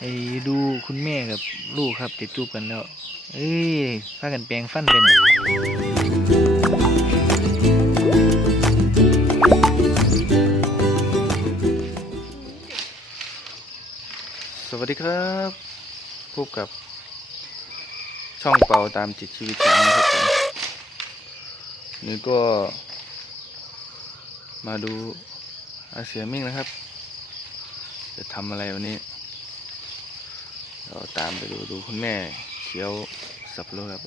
ไอ้ดูคุณแม่กับลูกครับติดจูบกันแล้ว เอ้ยพากันแปลงฟันเป็นสวัสดีครับพบกับ ช่องเป่าตามจิตชีวิตช้างนะครับผมนี่ก็ มาดูอาเสียมิ่งนะครับ จะทำอะไรวันนี้ เราตามไปดูดูคุณแม่เคี้ยวสับปะรดครับ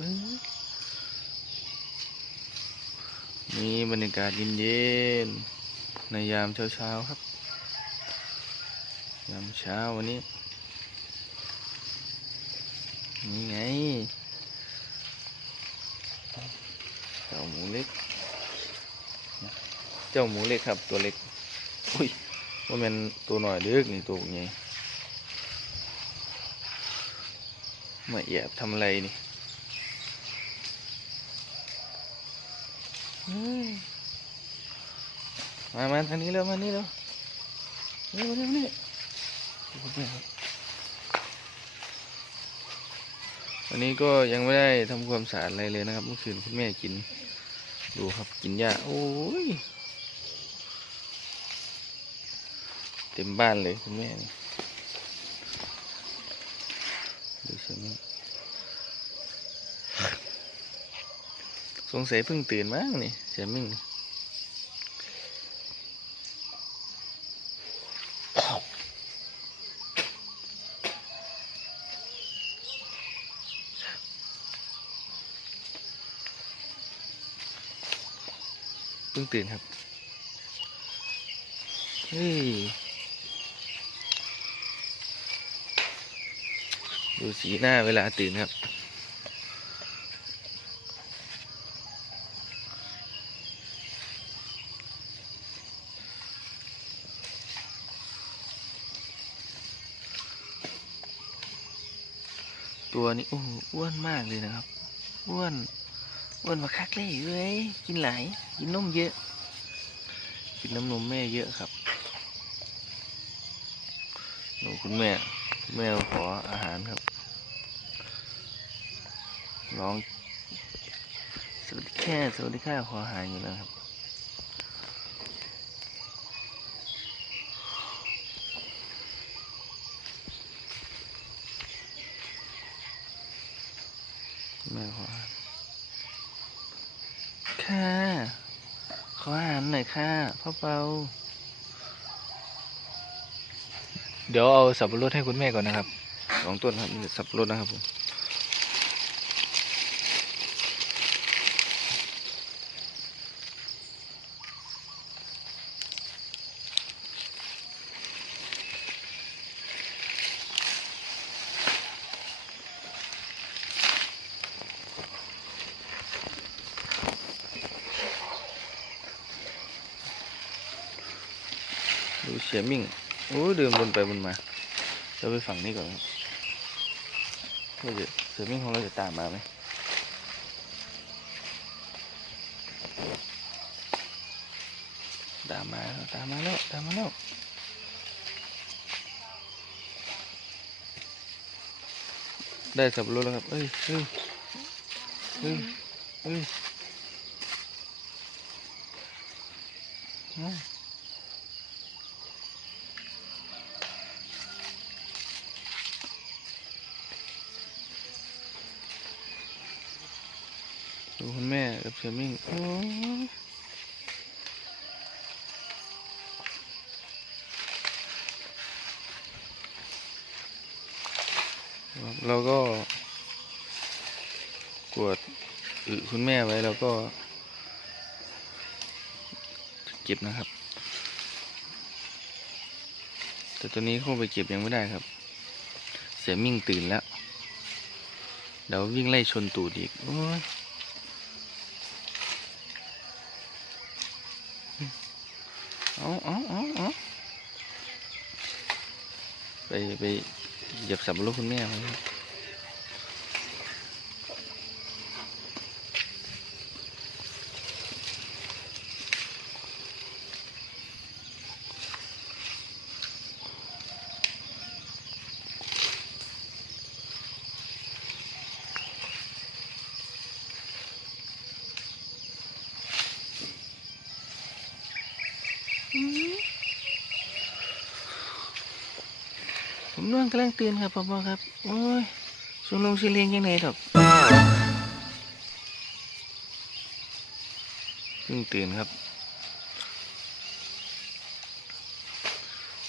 นี่บรรยากาศเย็นๆในยามเช้าๆครับ ยามเช้าวันนี้ นี่ไงเจ้าหมูเล็ก เจ้าหมูเล็กครับตัวเล็ก อุ้ยว่ามันตัวหน่อยเล็กนี่ตัวใหญ่ มาแอบทำอะไรนี่มามาทางนี้เร็วมานี่เร็วเร็วเร็วนี่วันนี้ก็ยังไม่ได้ทำความสะอาดอะไรเลยนะครับเมื่อคืนคุณแม่กิน ดูครับกินหญ้าโอ้ยเต็มบ้านเลยคุณแม่นี่ดูสิแม่ สงสัยเพิ่งตื่นมั้งนี่เสียมิ่งเพิ่งตื่นครับเฮ้ยดูสีหน้าเวลาตื่นครับ ตัวนี้โอ้อ้วนมากเลยนะครับ อ้วนอ้วนมาคักเลยเว้ยกินหลายกินนมเยอะ กินน้ำนมแม่เยอะครับหนูคุณแม่แม่ขออาหารครับน้องสวัสดีแค่สวัสดีแค่ขออาหารอยู่แล้วครับ แม่ขออาหารค่ะ ขออาหารหน่อยค่ะพ่อเปาเดี๋ยวเอาสับปะรดให้คุณแม่ก่อนนะครับสองต้นครับนี่สับปะรดนะครับผม ดูเสียมิ่งโอ้ยเดินบนไปบนมาเราไปฝั่งนี้ก่อนครับว่าจะเสือมิ่งของเราจะตามมาไหมตามมาแล้วตามมาแล้วตามมาแล้วได้สับปะรดแล้วครับ เอ้ยเอ้ยเอ้ยเอ้ย ดูคุณแม่กับเสือมิ่งโอ้ยครับเราก็ กวดอึคุณแม่ไว้แล้วก็ เก็บนะครับ แต่ตัวนี้เข้าไปเก็บยังไม่ได้ครับ เสียมิ่งตื่นแล้ว เดี๋ยววิ่งไล่ชนตูดอีก โอ้ย เอาเอาเอาเอาไปไปเหยียบสับลูกคุณแม่ไว้ นอนกำลังตื่นครับพ่อพ่อครับ โอ้ยสูงลงสิเลียงยังไงดอกเพิ่งตื่นครับ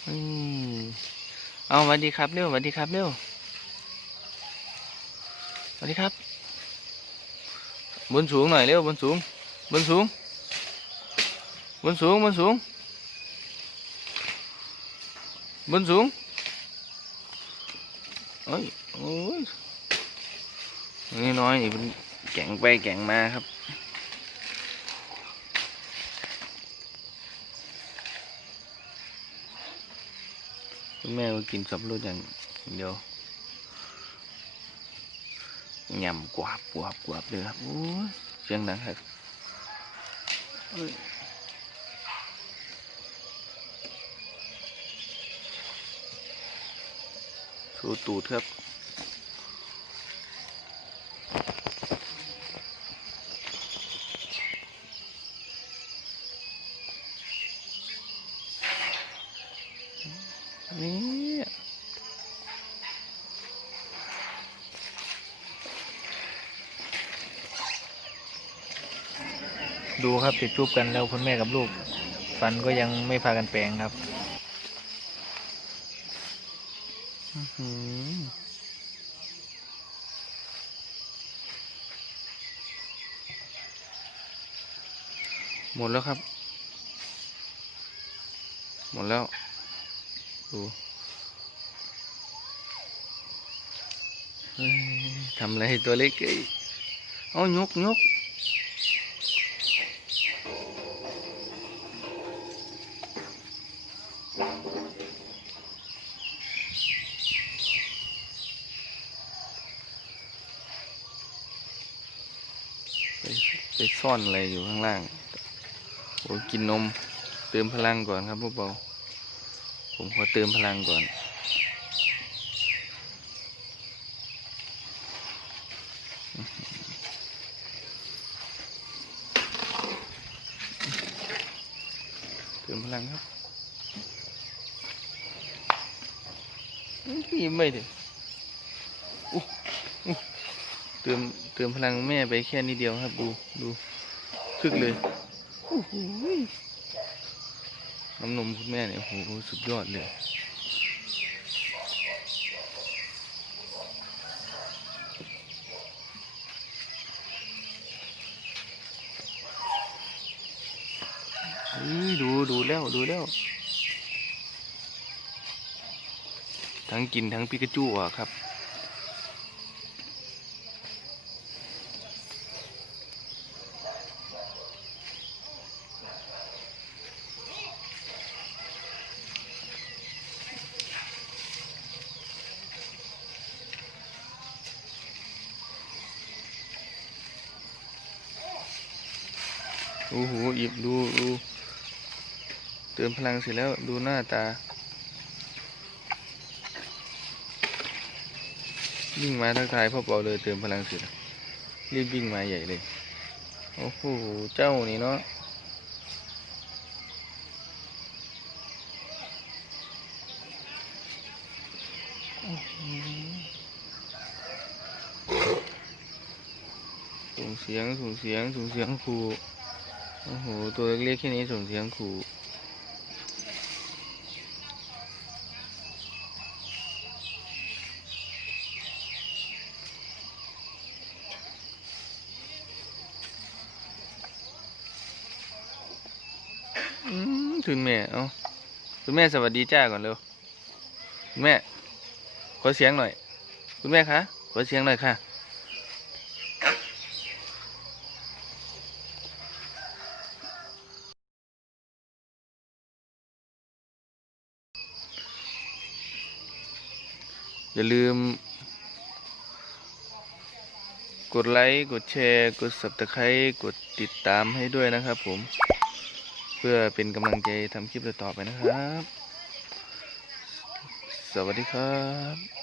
อืมเอาสวัสดีครับเร็วสวัสดีครับเร็วสวัสดีครับ บนสูงหน่อยเร็วบนสูง บนสูง บนสูงบนสูงบนสูง โอ้ยโอ้ยนี่น้อยนี่เป็นแก่งไปแก่งมาครับคุณแม่ก็กินสับปะรดอย่างเดียวยำกวาบกวาบกวาบเลยครับโอ้ยเสียงดังครับ เอ้ยสูตูดครับ นี่ดูครับติดรูปกันแล้วคุณแม่กับลูก ฟันก็ยังไม่พากันแปลงครับ อื้อ หมดแล้วครับ หมดแล้ว ดูทำอะไรตัวเล็กเอ้เอายกยก ไปไปซ่อนอะไรอยู่ข้างล่างโอ้กินนมเติมพลังก่อนครับพวกเบาผมขอเติมพลังก่อน เติมพลังครับพี่ไม่ดิอู้อู้ เติมเติมพลังแม่ไปแค่นิดเดียวครับ ดูดูคึกเลยโอ้โหน้ำนมคุณแม่เนี่ยโอ้โหสุดยอดเลยเฮ้ยดูดูแล้วดูแล้ว ทั้งกินทั้งปิกาจูอะครับ โอ้โหหยิบดูดูเติมพลังเสร็จแล้วดูหน้าตา วิ่งมาทักทายพ่อเปาเลยเติมพลังเสร็จรีบวิ่งมาใหญ่เลย โอ้โห เจ้านี่เนาะอื้อหือส่งเสียงส่งเสียงส่งเสียงครู โอ้โห ตัวเล็กๆแค่นี้ส่งเสียงขู่อืมคุณแม่ เอาคุณแม่สวัสดีจ้าก่อนเร็ว คุณแม่ ขอเสียงหน่อย คุณแม่คะ ขอเสียงหน่อยค่ะ อย่าลืม กดไลค์กดแชร์ กด s u b สไครต์กดติดตามให้ด้วยนะครับผม เพื่อเป็นกำลังใจทำคลิปต่อไปนะครับ สวัสดีครับ